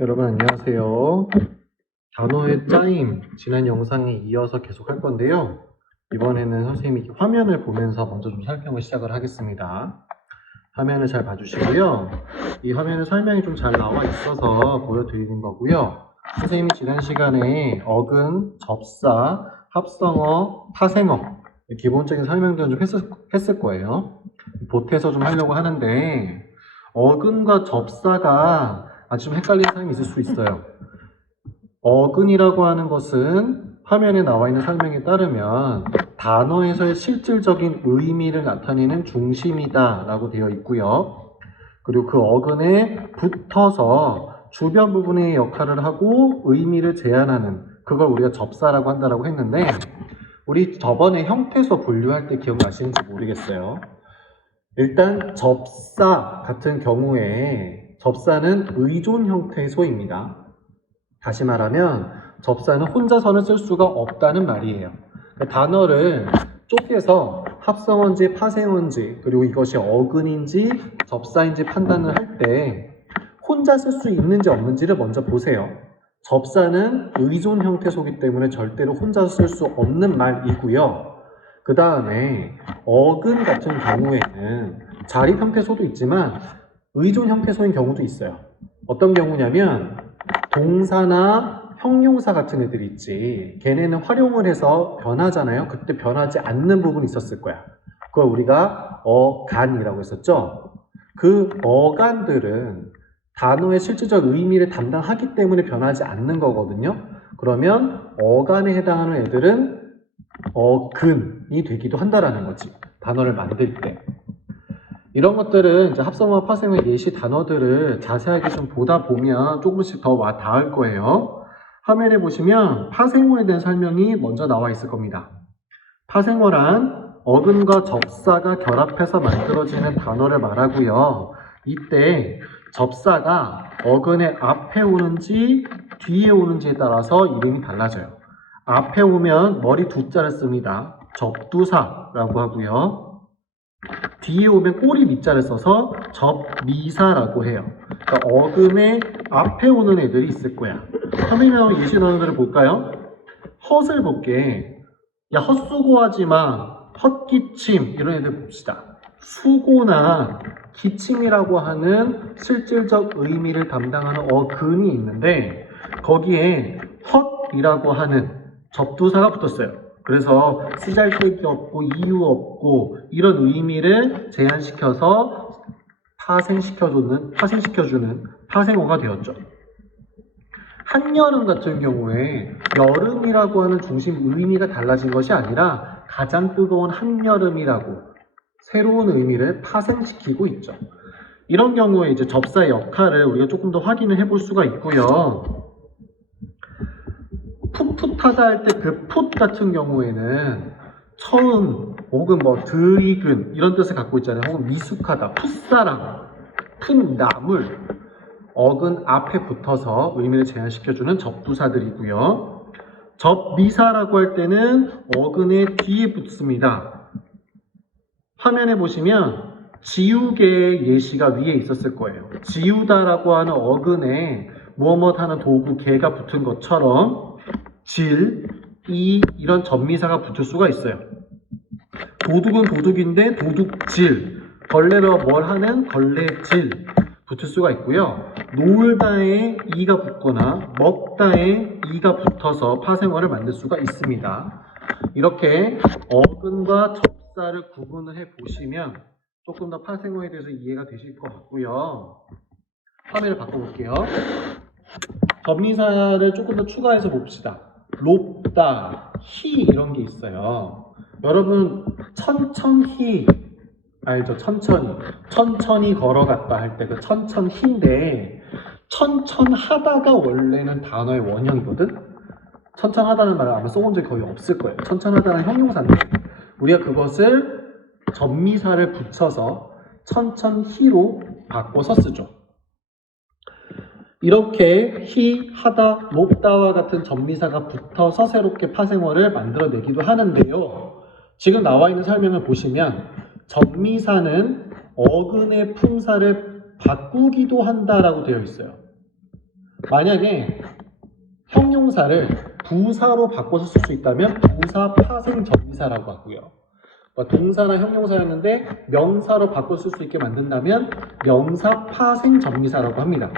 여러분 안녕하세요. 단어의 짜임 지난 영상에 이어서 계속 할 건데요. 이번에는 선생님이 화면을 보면서 먼저 좀 설명을 시작을 하겠습니다. 화면을 잘 봐주시고요. 이 화면에 설명이 좀 잘 나와 있어서 보여드리는 거고요. 선생님이 지난 시간에 어근, 접사, 합성어, 파생어 기본적인 설명들은 좀 했을 거예요. 보태서 좀 하려고 하는데 어근과 접사가 아주 좀 헷갈리는 사람이 있을 수 있어요. 어근이라고 하는 것은 화면에 나와 있는 설명에 따르면 단어에서의 실질적인 의미를 나타내는 중심이다 라고 되어 있고요. 그리고 그 어근에 붙어서 주변 부분의 역할을 하고 의미를 제한하는 그걸 우리가 접사라고 한다고 했는데 우리 저번에 형태소 분류할 때 기억나시는지 모르겠어요. 일단 접사 같은 경우에 접사는 의존 형태의 소입니다. 다시 말하면 접사는 혼자서는 쓸 수가 없다는 말이에요. 단어를 쪼개서 합성어인지 파생어인지 그리고 이것이 어근인지 접사인지 판단을 할 때 혼자 쓸 수 있는지 없는지를 먼저 보세요. 접사는 의존 형태소이기 때문에 절대로 혼자 쓸 수 없는 말이고요. 그 다음에 어근 같은 경우에는 자립 형태소도 있지만 의존 형태소인 경우도 있어요. 어떤 경우냐면 동사나 형용사 같은 애들이 있지. 걔네는 활용을 해서 변하잖아요. 그때 변하지 않는 부분이 있었을 거야. 그걸 우리가 어간이라고 했었죠. 그 어간들은 단어의 실질적 의미를 담당하기 때문에 변하지 않는 거거든요. 그러면 어간에 해당하는 애들은 어근이 되기도 한다라는 거지. 단어를 만들 때. 이런 것들은 이제 합성어와 파생어의 예시 단어들을 자세하게 좀 보다 보면 조금씩 더 와 닿을 거예요. 화면에 보시면 파생어에 대한 설명이 먼저 나와 있을 겁니다. 파생어란 어근과 접사가 결합해서 만들어지는 단어를 말하고요. 이때 접사가 어근의 앞에 오는지 뒤에 오는지에 따라서 이름이 달라져요. 앞에 오면 머리 두 자를 씁니다. 접두사라고 하고요. 뒤에 오면 꼬리 밑자를 써서 접미사라고 해요. 그러니까 어근의 앞에 오는 애들이 있을 거야. 선생님하고 예시 단어들을 볼까요? 헛을 볼게. 야, 헛수고하지 마. 헛기침 이런 애들 봅시다. 수고나 기침이라고 하는 실질적 의미를 담당하는 어근이 있는데 거기에 헛이라고 하는 접두사가 붙었어요. 그래서 쓰잘데기 없고 이유 없고 이런 의미를 제한시켜서 파생시켜주는 파생어가 되었죠. 한여름 같은 경우에 여름이라고 하는 중심 의미가 달라진 것이 아니라 가장 뜨거운 한여름이라고 새로운 의미를 파생시키고 있죠. 이런 경우에 이제 접사의 역할을 우리가 조금 더 확인을 해볼 수가 있고요. 풋풋하다 할 때 그 풋 같은 경우에는 처음 혹은 뭐 드익은 이런 뜻을 갖고 있잖아요. 혹은 미숙하다, 풋사랑, 풋나물 어근 앞에 붙어서 의미를 제한시켜주는 접두사들이고요. 접미사라고 할 때는 어근의 뒤에 붙습니다. 화면에 보시면 지우개의 예시가 위에 있었을 거예요. 지우다라고 하는 어근에 무엇 하는 도구 개가 붙은 것처럼 질, 이런 접미사가 붙을 수가 있어요. 도둑은 도둑인데 도둑질, 걸레로 뭘 하는 걸레질 붙을 수가 있고요. 놀다에 이가 붙거나 먹다에 이가 붙어서 파생어를 만들 수가 있습니다. 이렇게 어근과 접사를 구분을 해 보시면 조금 더 파생어에 대해서 이해가 되실 것 같고요. 화면을 바꿔볼게요. 접미사를 조금 더 추가해서 봅시다. 높다, 히 이런 게 있어요. 여러분 천천히 알죠? 천천히 걸어갔다 할 때 그 천천히인데 천천하다가 원래는 단어의 원형이거든? 천천하다는 말을 아마 써본 적이 거의 없을 거예요. 천천하다는 형용사인데 우리가 그것을 접미사를 붙여서 천천히로 바꿔서 쓰죠. 이렇게 히, 하다, 높다와 같은 접미사가 붙어서 새롭게 파생어를 만들어내기도 하는데요. 지금 나와 있는 설명을 보시면 접미사는 어근의 품사를 바꾸기도 한다라고 되어 있어요. 만약에 형용사를 부사로 바꿔서 쓸 수 있다면 부사 파생 전미사라고 하고요. 동사나 형용사였는데 명사로 바꿔 쓸 수 있게 만든다면 명사 파생 전미사라고 합니다.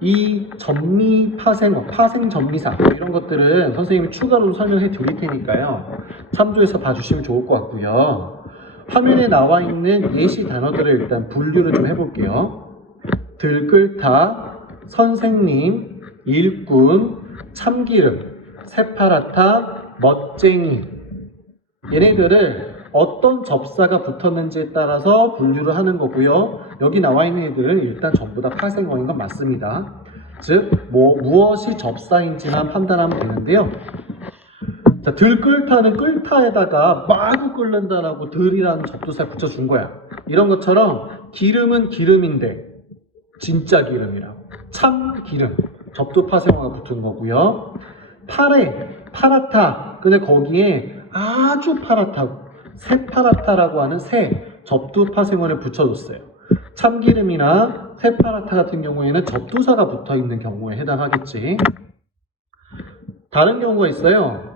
이 전미 파생어, 파생 전미사 이런 것들은 선생님이 추가로 설명해 드릴 테니까요. 참조해서 봐주시면 좋을 것 같고요. 화면에 나와 있는 예시 단어들을 일단 분류를 좀 해볼게요. 들끓다, 선생님, 일꾼, 참기름, 새파랗다, 멋쟁이. 얘네들을 어떤 접사가 붙었는지에 따라서 분류를 하는 거고요. 여기 나와 있는 애들은 일단 전부 다 파생어인 건 맞습니다. 즉, 무엇이 접사인지만 판단하면 되는데요. 자, 들끓다는 끓다에다가 마구 끓는다라고 들이라는 접두사를 붙여준 거야. 이런 것처럼 기름은 기름인데 진짜 기름이라고. 참 기름. 접두 파생어가 붙은 거고요. 파랗다. 근데 거기에 아주 파랗다고 새파랗다라고 하는 새 접두 파생어를 붙여줬어요. 참기름이나 새파랗다 같은 경우에는 접두사가 붙어있는 경우에 해당하겠지. 다른 경우가 있어요.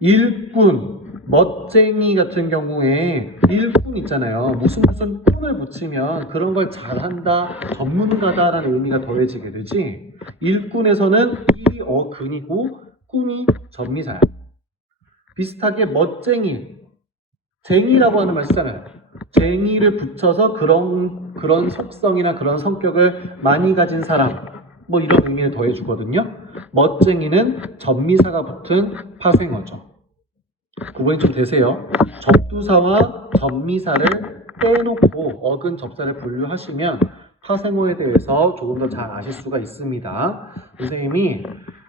일꾼, 멋쟁이 같은 경우에 일꾼 있잖아요. 무슨 꾼을 붙이면 그런 걸 잘한다, 전문가다라는 의미가 더해지게 되지. 일꾼에서는 일이 근이고 꾼이 전미사야. 비슷하게 멋쟁이, 쟁이라고 하는 말 쓰잖아요. 쟁이를 붙여서 그런 속성이나 그런 성격을 많이 가진 사람, 뭐 이런 의미를 더해주거든요. 멋쟁이는 전미사가 붙은 파생어죠. 구분이 좀 되세요. 접두사와 전미사를 떼놓고 어근 접사를 분류하시면 파생어에 대해서 조금 더 잘 아실 수가 있습니다. 선생님이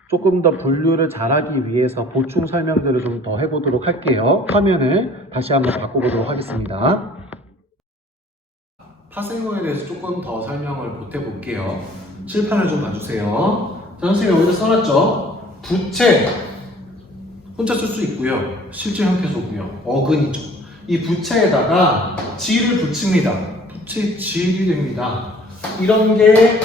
조금 더 분류를 잘하기 위해서 보충 설명들을 좀 더 해보도록 할게요. 화면을 다시 한번 바꿔보도록 하겠습니다. 파생어에 대해서 조금 더 설명을 보태볼게요. 칠판을 좀 봐주세요. 자, 선생님이 여기서 써놨죠? 부채 혼자 쓸 수 있고요. 실제 형태소고요. 어근이죠. 이 부채에다가 지를 붙입니다. 부채 지이 됩니다. 이런 게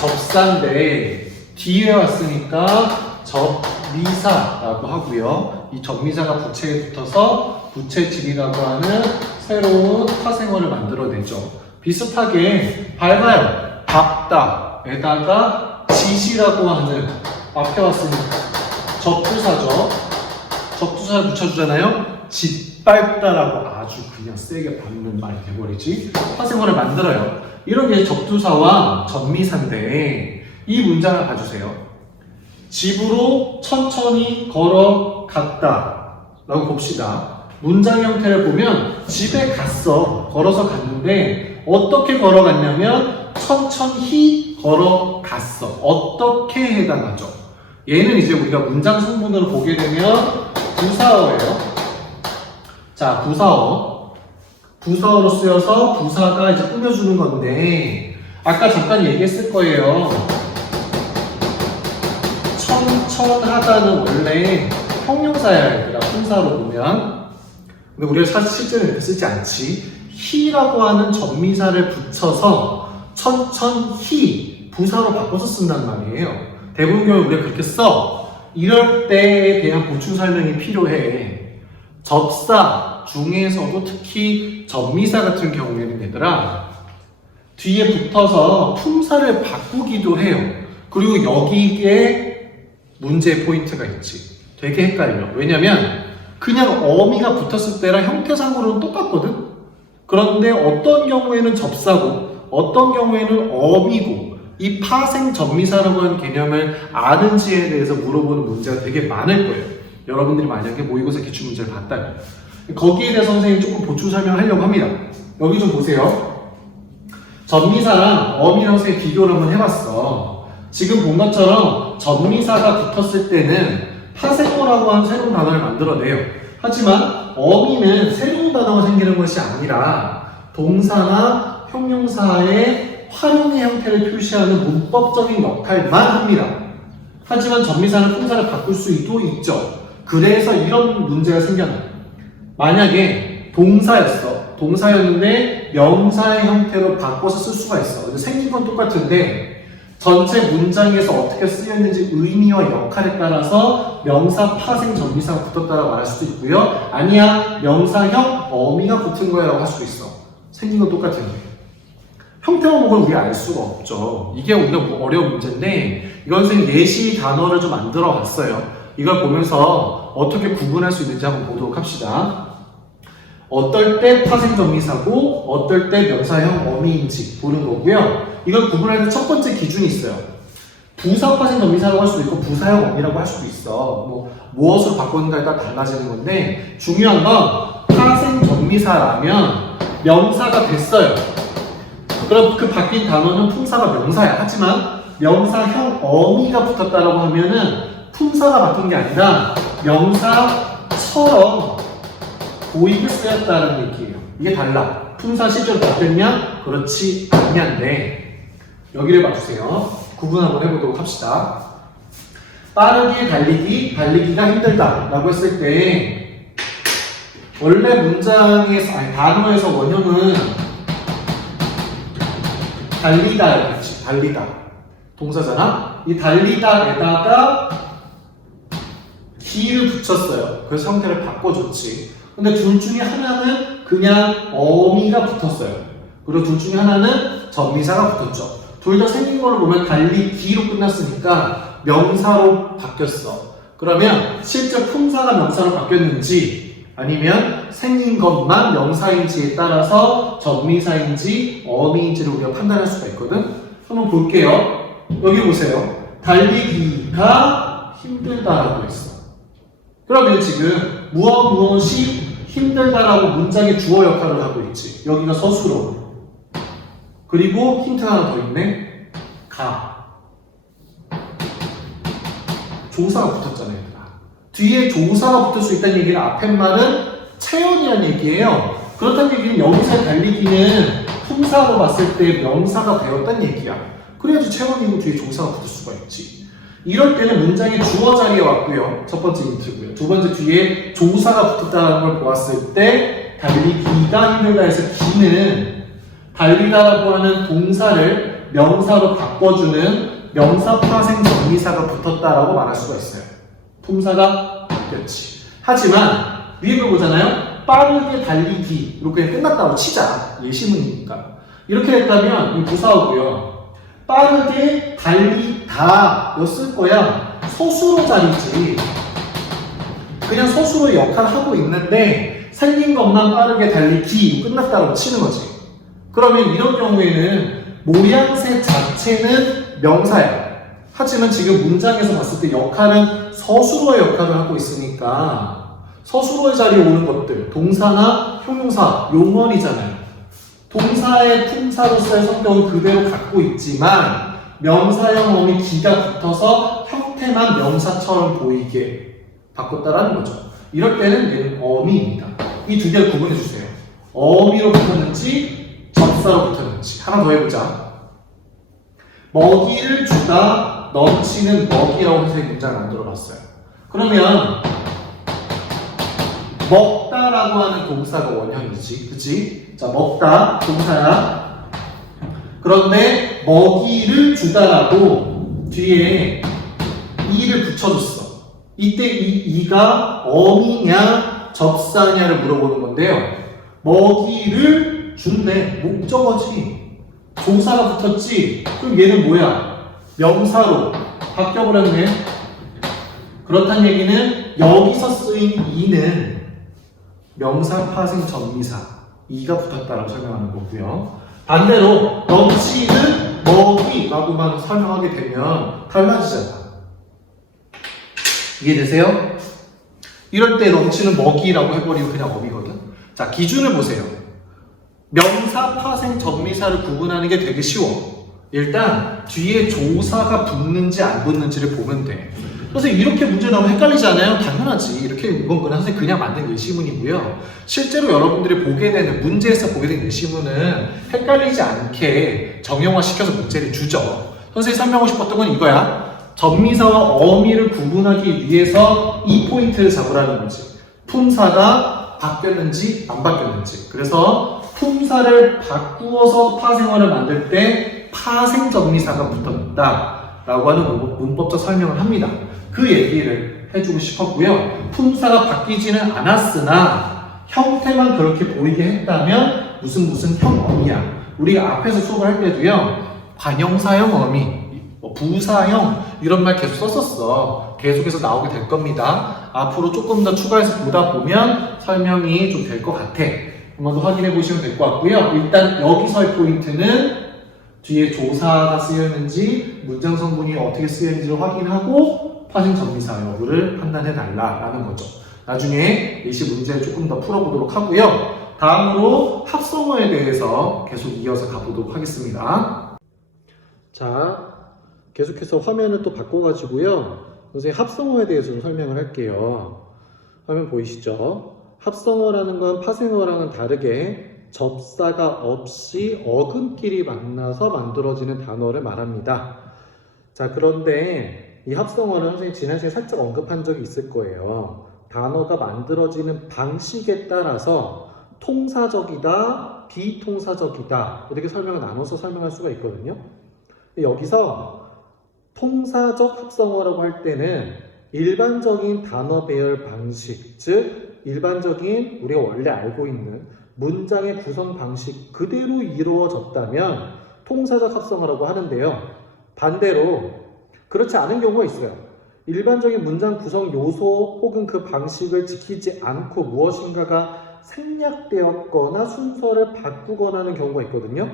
접사인데 뒤에 왔으니까 접미사라고 하고요. 이 접미사가 부채에 붙어서 부채질이라고 하는 새로운 파생어를 만들어내죠. 비슷하게 밝아요. 밝다에다가 짓이라고 하는 앞에 왔으니까 접두사죠. 접두사를 붙여주잖아요. 짓밟다라고 아주 그냥 세게 밟는 말이 돼버리지. 파생어를 만들어요. 이런 게 접두사와 접미사인데 이 문장을 봐주세요. 집으로 천천히 걸어갔다 라고 봅시다. 문장 형태를 보면 집에 갔어. 걸어서 갔는데 어떻게 걸어갔냐면 천천히 걸어갔어. 어떻게 해당하죠? 얘는 이제 우리가 문장 성분으로 보게 되면 부사어예요. 자, 부사어로 쓰여서 부사가 이제 꾸며주는 건데 아까 잠깐 얘기했을 거예요. 천천하다는 원래 형용사야 얘들아. 품사로 보면. 근데 우리가 사실 실제로 이렇게 쓰지 않지. 히라고 하는 전미사를 붙여서 천천히 부사로 바꿔서 쓴단 말이에요. 대부분 경우 우리가 그렇게 써. 이럴 때에 대한 보충 설명이 필요해. 접사 중에서도 특히 전미사 같은 경우에는 얘들아 뒤에 붙어서 품사를 바꾸기도 해요. 그리고 여기에 문제의 포인트가 있지. 되게 헷갈려. 왜냐면 그냥 어미가 붙었을 때랑 형태상으로는 똑같거든. 그런데 어떤 경우에는 접사고 어떤 경우에는 어미고 이 파생 전미사라고 하는 개념을 아는지에 대해서 물어보는 문제가 되게 많을 거예요. 여러분들이 만약에 모의고사 기출문제를 봤다면 거기에 대해서 선생님이 조금 보충 설명하려고 합니다. 여기 좀 보세요. 전미사랑 어미랑 선생님이 비교를 한번 해봤어. 지금 본 것처럼 전미사가 붙었을 때는 파생어라고 하는 새로운 단어를 만들어내요. 하지만 어미는 새로운 단어가 생기는 것이 아니라 동사나 형용사의 활용의 형태를 표시하는 문법적인 역할만 합니다. 하지만 전미사는 품사를 바꿀 수도 있죠. 그래서 이런 문제가 생겨나요. 만약에 동사였는데 명사의 형태로 바꿔서 쓸 수가 있어. 근데 생긴 건 똑같은데 전체 문장에서 어떻게 쓰였는지 의미와 역할에 따라서 명사, 파생, 전미사가 붙었다라고 말할 수도 있고요. 아니야, 명사형 어미가 붙은 거라고 할 수도 있어. 생긴 건 똑같은 거예요. 형태와 목을 우리가 알 수가 없죠. 이게 우리가 어려운 문제인데 이건 선생님 예시 단어를 좀 만들어 봤어요. 이걸 보면서 어떻게 구분할 수 있는지 한번 보도록 합시다. 어떨 때 파생 전미사고 어떨 때 명사형 어미인지 보는 거고요. 이걸 구분할 때 첫 번째 기준이 있어요. 부사 파생 전미사라고 할 수도 있고 부사형 어미라고 할 수도 있어. 무엇으로 바꾸는가에 따라 달라지는 건데 중요한 건 파생 전미사라면 명사가 됐어요. 그럼 그 바뀐 단어는 품사가 명사야. 하지만 명사형 어미가 붙었다라고 하면은 품사가 바뀐 게 아니라 명사처럼 보이게 쓰였다는 얘기예요. 이게 달라. 품사 실제로 바뀌었냐? 그렇지 않냐인데 여기를 봐주세요. 구분 한번 해보도록 합시다. 빠르게 달리기, 달리기가 힘들다 라고 했을 때 원래 문장에서, 단어에서 원형은 달리다였지. 달리다. 동사잖아? 이 달리다에다가 기를 붙였어요. 그래서 형태를 바꿔줬지. 근데 둘 중에 하나는 그냥 어미가 붙었어요. 그리고 둘 중에 하나는 전미사가 붙었죠. 둘 다 생긴 걸로 보면 달리기로 끝났으니까 명사로 바뀌었어. 그러면 실제 품사가 명사로 바뀌었는지 아니면 생긴 것만 명사인지에 따라서 전미사인지 어미인지를 우리가 판단할 수가 있거든. 한번 볼게요. 여기 보세요. 달리기가 힘들다라고 했어. 그러면 지금 무엇이 힘들다라고 문장의 주어 역할을 하고 있지. 여기가 서술어. 그리고 힌트 하나 더 있네. 가. 조사가 붙었잖아요. 얘들아. 뒤에 조사가 붙을 수 있다는 얘기는 앞에 말은 체언이라는 얘기예요. 그렇다는 얘기는 여기서 달리기는 품사로 봤을 때 명사가 되었다는 얘기야. 그래야지 체언이고 뒤에 조사가 붙을 수가 있지. 이럴 때는 문장의 주어 자리에 왔고요. 첫 번째 힌트고요. 두 번째 뒤에 조사가 붙었다는 걸 보았을 때 달리기가 힘들다 해서 기는 달리다라고 하는 동사를 명사로 바꿔주는 명사 파생 전미사가 붙었다라고 말할 수가 있어요. 품사가 바뀌었지. 하지만 위에 걸 보잖아요. 빠르게 달리기 이렇게 끝났다고 치자. 예시문이니까. 이렇게 됐다면 이 부사하고요. 빠르게 달리다 였을 거야. 서술어 자리지. 그냥 서술어 역할을 하고 있는데 생긴 것만 빠르게 달리기 끝났다고 치는 거지. 그러면 이런 경우에는 모양새 자체는 명사야. 하지만 지금 문장에서 봤을 때 역할은 서술어의 역할을 하고 있으니까 서술어의 자리에 오는 것들, 동사나 형용사, 용언이잖아요. 동사의 품사로서의 성격은 그대로 갖고 있지만 명사형 어미 기가 붙어서 형태만 명사처럼 보이게 바꿨다라는 거죠. 이럴 때는 얘는 어미입니다. 이 두 개를 구분해 주세요. 어미로 붙었는지 접사로 붙었는지. 하나 더 해보자. 먹이를 주다 넘치는 먹이라고 해서 문장을 만들어 봤어요. 그러면 먹다라고 하는 동사가 원형이지. 그치? 자, 먹다 동사야. 그런데 먹이를 주다라고 뒤에 이를 붙여줬어. 이때 이 이가 어미냐 접사냐를 물어보는 건데요. 먹이를 준대. 목적어지. 조사가 붙었지. 그럼 얘는 뭐야? 명사로 바뀌어버렸네. 그렇다는 얘기는 여기서 쓰인 이는 명사 파생 전미사 이가 붙었다라고 설명하는 거고요. 반대로 넘치는 먹이라고만 설명하게 되면 달라지잖아. 이해되세요? 이럴 때 넘치는 먹이라고 해버리면 그냥 어미거든. 자, 기준을 보세요. 명사 파생 전미사를 구분하는 게 되게 쉬워. 일단 뒤에 조사가 붙는지 안 붙는지를 보면 돼. 그래서 이렇게 문제 나오면 헷갈리지 않아요? 당연하지. 이렇게 이건 선생님 그냥 만든 예시문이고요. 실제로 여러분들이 보게 되는 문제에서 보게 되는 예시문은 헷갈리지 않게 정형화 시켜서 문제를 주죠. 선생님이 설명하고 싶었던 건 이거야. 전미사와 어미를 구분하기 위해서 이 포인트를 잡으라는 거지. 품사가 바뀌었는지 안 바뀌었는지. 그래서 품사를 바꾸어서 파생어를 만들 때 파생정미사가 붙었다라고 하는 문법적 설명을 합니다. 그 얘기를 해주고 싶었고요. 품사가 바뀌지는 않았으나 형태만 그렇게 보이게 했다면 무슨 형어미야. 우리가 앞에서 수업을 할 때도요. 관형사형 어미, 부사형 이런 말 계속 썼었어. 계속해서 나오게 될 겁니다. 앞으로 조금 더 추가해서 보다 보면 설명이 좀 될 것 같아. 한번 더 확인해 보시면 될 것 같고요. 일단 여기서의 포인트는 뒤에 조사가 쓰였는지 문장 성분이 어떻게 쓰였는지를 확인하고 파생정미사 여부를 판단해 달라라는 거죠. 나중에 예시 문제를 조금 더 풀어보도록 하고요. 다음으로 합성어에 대해서 계속 이어서 가보도록 하겠습니다. 자, 계속해서 화면을 또 바꿔가지고요. 선생님 합성어에 대해서 좀 설명을 할게요. 화면 보이시죠? 합성어라는 건 파생어랑은 다르게 접사가 없이 어근끼리 만나서 만들어지는 단어를 말합니다. 자, 그런데 이 합성어는 선생님 지난 시간에 살짝 언급한 적이 있을 거예요. 단어가 만들어지는 방식에 따라서 통사적이다, 비통사적이다 이렇게 설명을 나눠서 설명할 수가 있거든요. 여기서 통사적 합성어라고 할 때는 일반적인 단어 배열 방식, 즉 일반적인 우리가 원래 알고 있는 문장의 구성 방식 그대로 이루어졌다면 통사적 합성어라고 하는데요. 반대로 그렇지 않은 경우가 있어요. 일반적인 문장 구성 요소 혹은 그 방식을 지키지 않고 무엇인가가 생략되었거나 순서를 바꾸거나 하는 경우가 있거든요.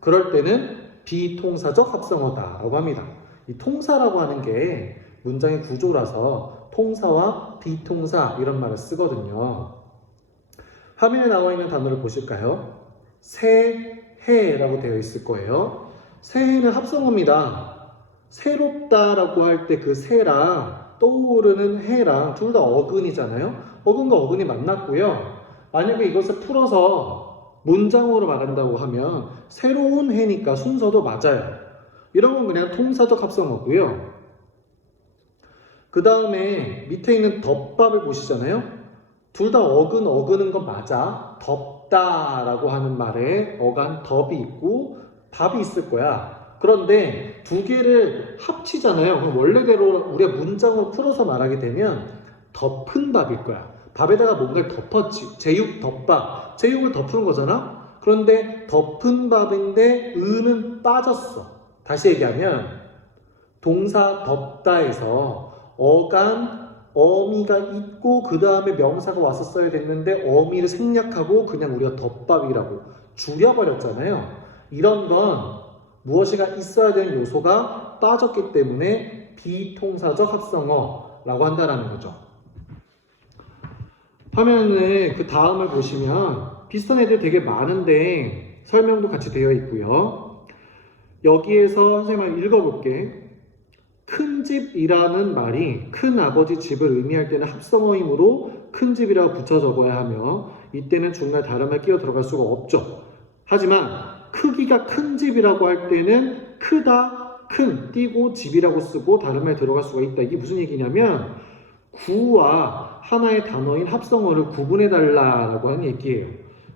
그럴 때는 비통사적 합성어다라고 합니다. 이 통사라고 하는 게 문장의 구조라서 통사와 비통사 이런 말을 쓰거든요. 화면에 나와 있는 단어를 보실까요? 새해라고 되어 있을 거예요. 새해는 합성어입니다. 새롭다라고 할 때 그 새랑 떠오르는 해랑 둘 다 어근이잖아요. 어근과 어근이 만났고요. 만약에 이것을 풀어서 문장으로 말한다고 하면 새로운 해니까 순서도 맞아요. 이런 건 그냥 통사적 합성어고요. 그 다음에 밑에 있는 덮밥을 보시잖아요. 둘 다 어근은 건 맞아. 덥다라고 하는 말에 어간 덮이 있고 밥이 있을 거야. 그런데 두 개를 합치잖아요. 그럼 원래대로 우리가 문장으로 풀어서 말하게 되면 덮은 밥일 거야. 밥에다가 뭔가를 덮었지. 제육 덮밥. 제육을 덮은 거잖아. 그런데 덮은 밥인데 은은 빠졌어. 다시 얘기하면 동사 덮다에서 어간 어미가 있고 그 다음에 명사가 왔었어야 됐는데 어미를 생략하고 그냥 우리가 덮밥이라고 줄여버렸잖아요. 이런 건 무엇이가 있어야 되는 요소가 빠졌기 때문에 비통사적 합성어라고 한다는 거죠. 화면에 그 다음을 보시면 비슷한 애들 되게 많은데 설명도 같이 되어 있고요. 여기에서 선생님 한번 읽어볼게. 큰 집이라는 말이 큰 아버지 집을 의미할 때는 합성어이므로 큰 집이라고 붙여 적어야 하며 이때는 중간에 다른 말 끼어 들어갈 수가 없죠. 하지만 크기가 큰 집이라고 할 때는 크다, 큰 띄고 집이라고 쓰고 다른 말 들어갈 수가 있다. 이게 무슨 얘기냐면 구와 하나의 단어인 합성어를 구분해 달라라고 하는 얘기예요.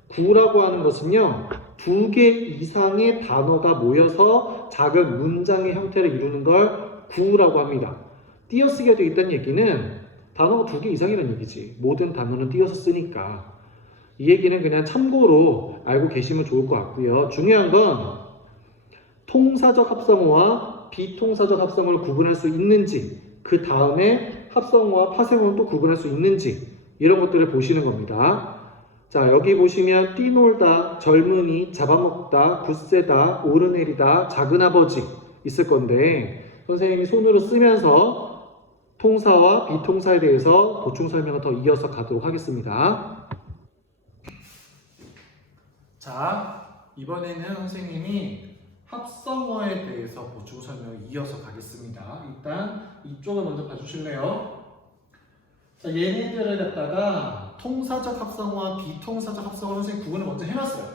구라고 하는 것은요, 두 개 이상의 단어가 모여서 작은 문장의 형태를 이루는 걸 구라고 합니다. 띄어쓰기가 되어 있다는 얘기는 단어가 두 개 이상이라는 얘기지. 모든 단어는 띄어서 쓰니까. 이 얘기는 그냥 참고로 알고 계시면 좋을 것 같고요. 중요한 건 통사적 합성어와 비통사적 합성어를 구분할 수 있는지, 그 다음에 합성어와 파생어는 또 구분할 수 있는지 이런 것들을 보시는 겁니다. 자, 여기 보시면 뛰놀다, 젊은이, 잡아먹다, 굳세다, 오르내리다, 작은아버지 있을 건데 선생님이 손으로 쓰면서 통사와 비통사에 대해서 보충 설명을 더 이어서 가도록 하겠습니다. 자, 이번에는 선생님이 합성어에 대해서 보충 설명을 이어서 가겠습니다. 일단 이쪽을 먼저 봐주실래요? 자, 얘네들을 갖다가 통사적 합성어와 비통사적 합성어 선생님 구분을 먼저 해놨어요.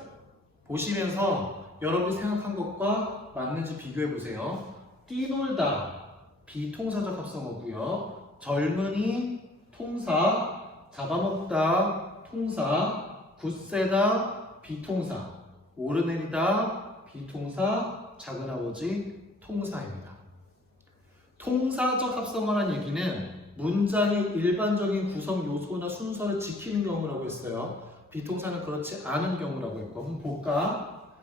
보시면서 여러분이 생각한 것과 맞는지 비교해 보세요. 뛰놀다 비통사적 합성어고요. 젊은이 통사, 잡아먹다 통사, 굳세다 비통사, 오르내리다 비통사, 작은아버지, 통사입니다. 통사적 합성어란 얘기는 문장의 일반적인 구성 요소나 순서를 지키는 경우라고 했어요. 비통사는 그렇지 않은 경우라고 했고, 한번 볼까?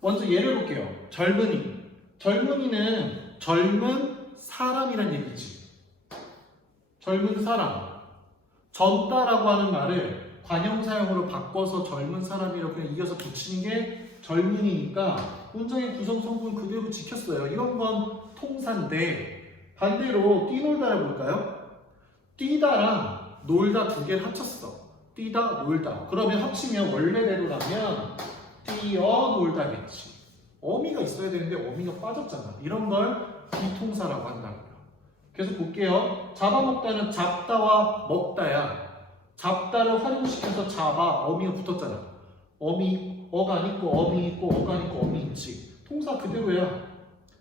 먼저 예를 볼게요. 젊은이. 젊은이는 젊은 사람이란 얘기지. 젊은 사람. 젊다라고 하는 말을 관형사형으로 바꿔서 젊은 사람이라고 그냥 이어서 붙이는 게 젊은이니까 문장의 구성 성분 그대로 지켰어요. 이런 건 통사인데 반대로 뛰놀다를 볼까요? 뛰다랑 놀다 두 개를 합쳤어. 뛰다, 놀다. 그러면 합치면 원래대로라면 뛰어 놀다겠지. 어미가 있어야 되는데 어미가 빠졌잖아. 이런 걸 비통사라고 한다고요. 그래서 볼게요. 잡아먹다는 잡다와 먹다야. 잡다를 활용시켜서 잡아, 어미가 붙었잖아. 어미, 어간 있고 어미 있고 어간 있고 어미 있지. 통사 그대로야.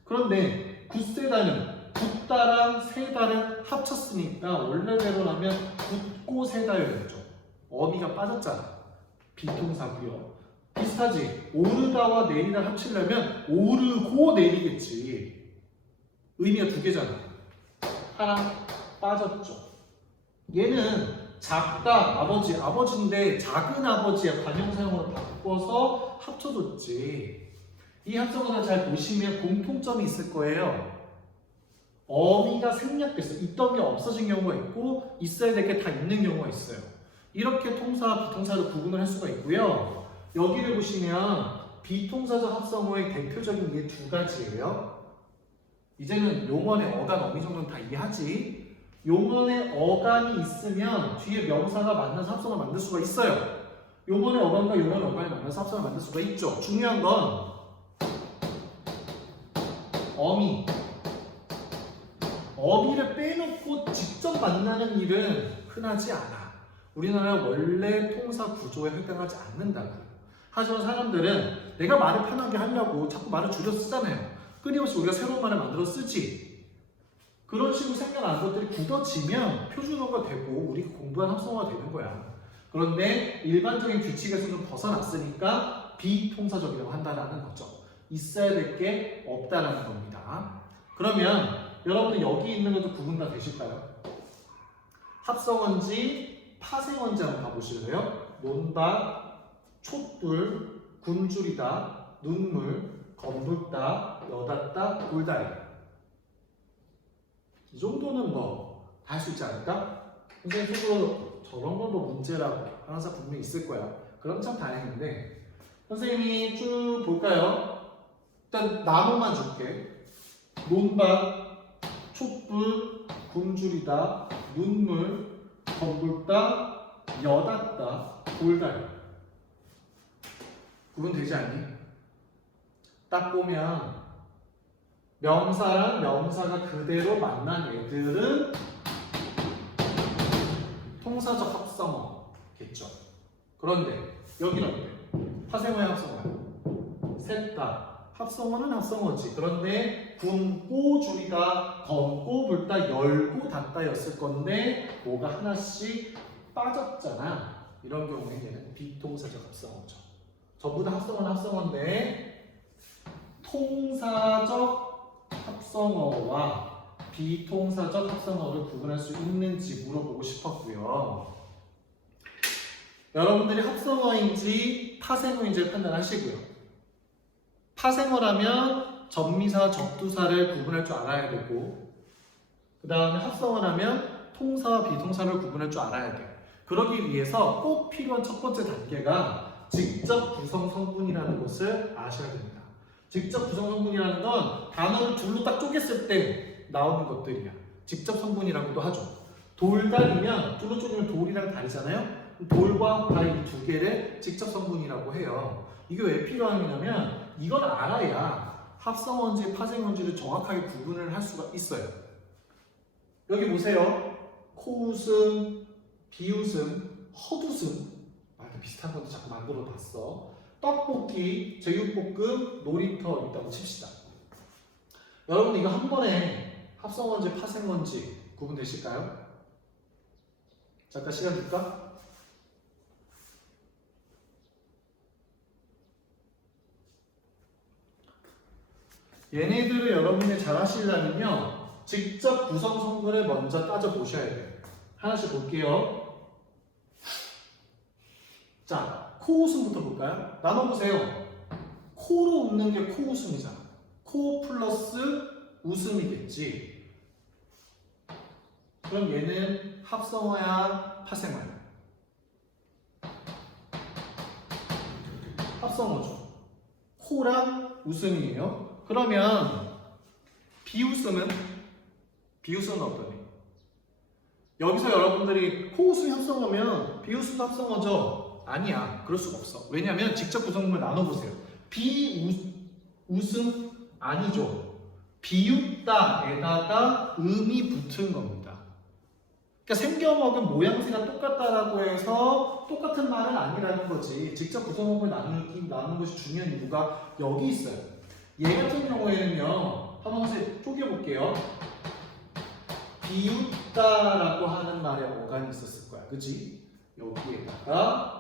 그런데 굳세다는 굳다랑 세다를 합쳤으니까 원래대로라면 굳고 세다여야죠. 어미가 빠졌잖아. 비통사고요. 비슷하지? 오르다와 내리다 합치려면 오르고 내리겠지. 의미가 두 개잖아. 하나 빠졌죠. 얘는 작다 아버지, 아버지인데 작은 아버지의 관형사형으로 바꿔서 합쳐줬지. 이 합성어를 잘 보시면 공통점이 있을 거예요. 어미가 생략됐어. 있던 게 없어진 경우가 있고 있어야 될 게 다 있는 경우가 있어요. 이렇게 통사, 비통사로 구분을 할 수가 있고요. 여기를 보시면 비통사적 합성어의 대표적인 게 두 가지예요. 이제는 용언의 어간, 어미 정도는 다 이해하지? 용언의 어간이 있으면 뒤에 명사가 만나서 합성을 만들 수가 있어요. 용언의 어간과 용언의 어간이 만나서 합성을 만들 수가 있죠. 중요한 건 어미. 어미를 빼놓고 직접 만나는 일은 흔하지 않아. 우리나라 원래 통사 구조에 해당하지 않는다고요. 하지만 사람들은 내가 말을 편하게 하려고 자꾸 말을 줄여 쓰잖아요. 끊임없이 우리가 새로운 말을 만들어 쓰지. 그런 식으로 생겨난 것들이 굳어지면 표준어가 되고 우리가 공부한 합성어가 되는 거야. 그런데 일반적인 규칙에서는 벗어났으니까 비통사적이라고 한다는 거죠. 있어야 될 게 없다라는 겁니다. 그러면 여러분들 여기 있는 것도 구분 다 되실까요? 합성어인지 파생어인지 한번 봐보실래요? 논다, 촛불, 굶주리다, 눈물, 검붉다, 여닫다, 돌다리. 이 정도는 뭐 다 할 수 있지 않을까? 선생님 속으로 저런 건 뭐 문제라고 항상 분명히 있을 거야. 그럼 참 다행인데 선생님이 쭉 볼까요? 일단 나무만 줄게. 논밭, 촛불, 굶주리다, 눈물, 검붉다, 여닫다, 돌다리. 구분되지 않니? 딱 보면 명사랑 명사가 그대로 만난 애들은 통사적 합성어겠죠. 그런데 여기는 어때? 파생어의 합성어야. 셋 다. 합성어는 합성어지. 그런데 굶고 줄이다, 검고 불다, 열고 닫다였을 건데 뭐가 하나씩 빠졌잖아. 이런 경우에 얘는 비통사적 합성어죠. 전부 다 합성어는 합성어인데 통사적 합성어와 비통사적 합성어를 구분할 수 있는지 물어보고 싶었고요. 여러분들이 합성어인지 파생어인지를 판단하시고요. 파생어라면 접미사, 접두사를 구분할 줄 알아야 되고 그 다음에 합성어라면 통사와 비통사를 구분할 줄 알아야 돼. 그러기 위해서 꼭 필요한 첫 번째 단계가 직접 구성 성분이라는 것을 아셔야 됩니다. 직접 구성 성분이라는 건 단어를 둘로 딱 쪼갰을 때 나오는 것들이야. 직접 성분이라고도 하죠. 돌다리면 둘로 쪼개면 돌이랑 다리잖아요. 돌과 다리 두 개를 직접 성분이라고 해요. 이게 왜 필요하냐면 이걸 알아야 합성어인지 파생어인지를 정확하게 구분을 할 수가 있어요. 여기 보세요. 코웃음, 비웃음, 헛웃음 말도 비슷한 것도 자꾸 만들어 봤어. 떡볶이, 제육볶음, 놀이터 있다고 칩시다. 여러분 이거 한 번에 합성어인지 파생어인지 구분되실까요? 잠깐 시간 줄까? 얘네들을 여러분이 잘 하시려면요. 직접 구성 성분을 먼저 따져 보셔야 돼요. 하나씩 볼게요. 자, 코웃음부터 볼까요? 나눠보세요. 코로 웃는 게 코웃음이잖아. 코 플러스 웃음이겠지. 그럼 얘는 합성어야, 파생어야? 합성어죠. 코랑 웃음이에요. 그러면 비웃음은? 비웃음은 어떠니? 여기서 여러분들이 코웃음이 합성어면 비웃음도 합성어죠? 아니야. 그럴 수가 없어. 왜냐면 직접 구성물을 나눠보세요. 비웃음 아니죠. 비웃다에다가 음이 붙은 겁니다. 그러니까 생겨먹은 모양새가 똑같다라고 해서 똑같은 말은 아니라는 거지. 직접 구성목을 나누는 것이 중요한 이유가 여기 있어요. 얘 같은 경우에는요. 한번 다시 쪼개볼게요. 비웃다라고 하는 말에 어간이 있었을 거야. 그치? 여기에다가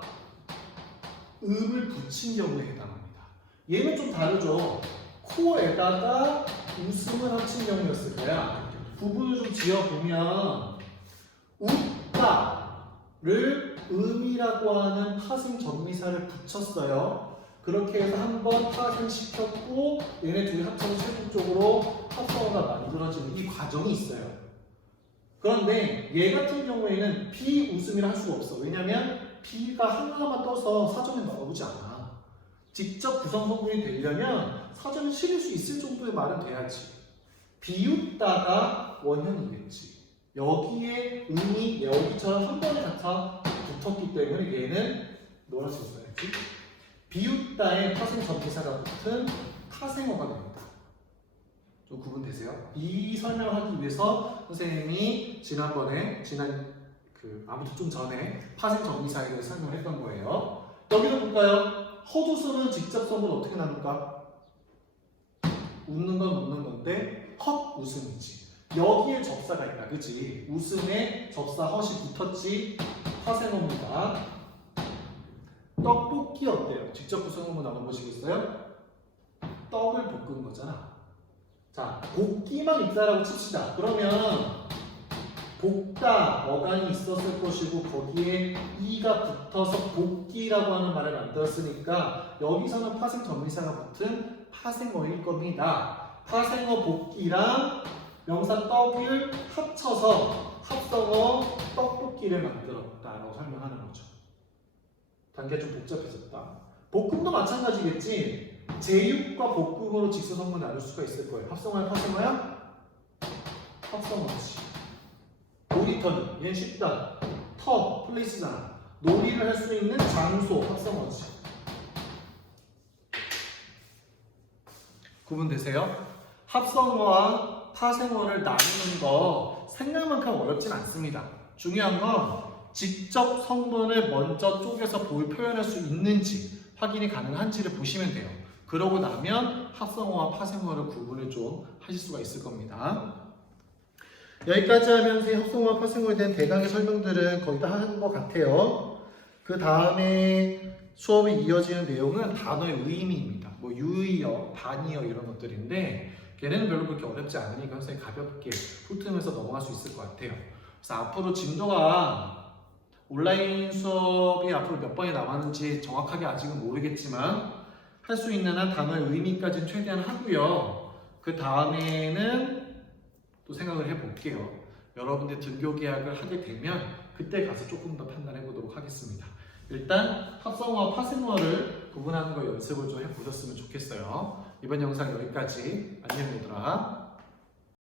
음을 붙인 경우에 해당합니다. 얘는 좀 다르죠. 코에다가 웃음을 합친 경우였을 거야. 부분을 좀 지어보면 웃다를 음이라고 하는 파생 전미사를 붙였어요. 그렇게 해서 한번 파생시켰고 얘네 둘이 합쳐서 최종적으로 합성어가 만들어지는 이 과정이 있어요. 그런데 얘 같은 경우에는 비웃음이라 할 수가 없어. 왜냐면 비가 하나만 떠서 사전에 나오지 않아. 직접 구성 성분이 되려면 사전에 실을 수 있을 정도의 말은 돼야지. 비웃다가 원형이겠지. 여기에 음이 여기처럼 한 번에 같아 붙었기 때문에 얘는 노란색 써야지. 비웃다에 파생 전미사가 붙은 파생어가 됩니다. 좀 구분되세요? 이 설명을 하기 위해서 선생님이 아무튼 좀 전에 파생 전미사에 대해 설명을 했던 거예요. 여기도 볼까요? 헛웃음은 직접 성분 어떻게 나눌까? 웃는 건 웃는 건데 헛웃음이지. 여기에 접사가 있다, 그치? 웃음에 접사 헛이 붙었지. 파생어입니다. 떡볶이 어때요? 직접 구성 한번 나눠보시겠어요? 떡을 볶은 거잖아. 자, 볶기만 있다라고 칩시다. 그러면 볶다 어간이 있었을 것이고 거기에 이가 붙어서 볶기라고 하는 말을 만들었으니까 여기서는 파생 전미사가 붙은 파생어일 겁니다. 파생어 볶기랑 명사 떡을 합쳐서 합성어 떡볶이를 만들었다라고 설명하는 거죠. 단계가 좀 복잡해졌다. 볶음도 마찬가지겠지. 제육과 볶음으로 직수성분 나눌 수가 있을 거예요. 합성어야, 파생어야? 합성어지. 놀이터는 얘는 쉽다. 터, 플레이스잖아. 놀이를 할 수 있는 장소, 합성어지. 구분되세요? 합성어와 파생어를 나누는 거 생각만큼 어렵진 않습니다. 중요한 건 직접 성분을 먼저 쪼개서 표현할 수 있는지 확인이 가능한지를 보시면 돼요. 그러고 나면 합성어와 파생어를 구분을 좀 하실 수가 있을 겁니다. 여기까지 하면서 합성어와 파생어에 대한 대강의 설명들은 거의 다 한 것 같아요. 그 다음에 수업이 이어지는 내용은 단어의 의미입니다. 뭐 유의어, 반의어 이런 것들인데 걔네는 별로 그렇게 어렵지 않으니까 선생님이 가볍게 훑으면서 넘어갈 수 있을 것 같아요. 그래서 앞으로 진도가 온라인 수업이 앞으로 몇 번이 남았는지 정확하게 아직은 모르겠지만 할 수 있는 한 단어의 의미까지는 최대한 하고요. 그 다음에는 또 생각을 해볼게요. 여러분들 등교 계약을 하게 되면 그때 가서 조금 더 판단해 보도록 하겠습니다. 일단 합성어와 파생어를 구분하는 거 연습을 좀 해보셨으면 좋겠어요. 이번 영상 여기까지. 안녕 얘들아.